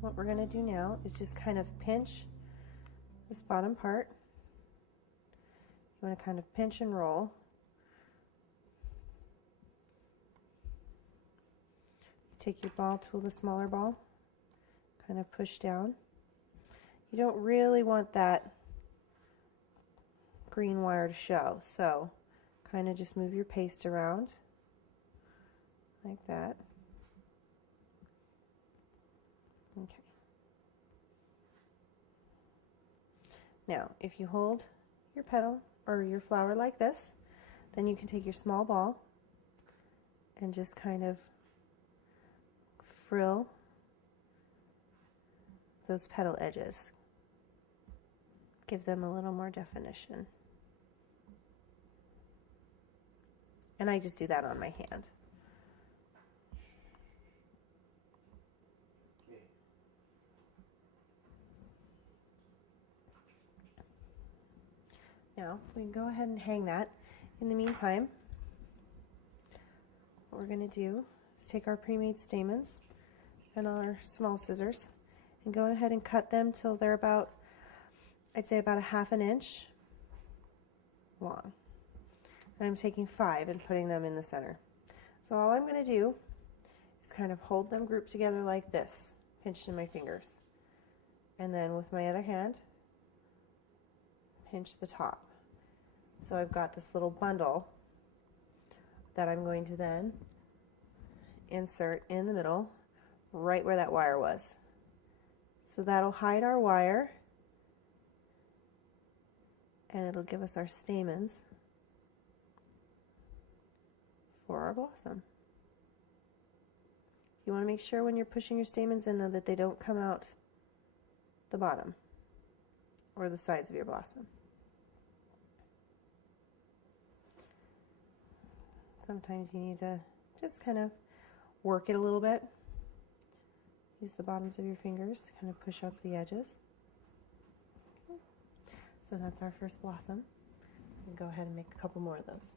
What we're going to do now is just kind of pinch this bottom part. You want to kind of pinch and roll. Take your ball tool, the smaller ball, kind of push down. You don't really want that green wire to show, so kind of just move your paste around like that. Okay. Now, if you hold your petal or your flower like this, then you can take your small ball and just kind of frill those petal edges. Give them a little more definition. And I just do that on my hand. Now, we can go ahead and hang that. In the meantime, what we're going to do is take our pre-made stamens and our small scissors and go ahead and cut them till they're about, I'd say about 1/2 inch long. And I'm taking 5 and putting them in the center. So all I'm going to do is kind of hold them grouped together like this, pinched in my fingers. And then with my other hand, pinch the top. So I've got this little bundle that I'm going to then insert in the middle, right where that wire was. So that'll hide our wire, and it'll give us our stamens for our blossom. You want to make sure when you're pushing your stamens in, though, that they don't come out the bottom or the sides of your blossom. Sometimes you need to just kind of work it a little bit. Use the bottoms of your fingers to kind of push up the edges. So that's our first blossom. We'll go ahead and make a couple more of those.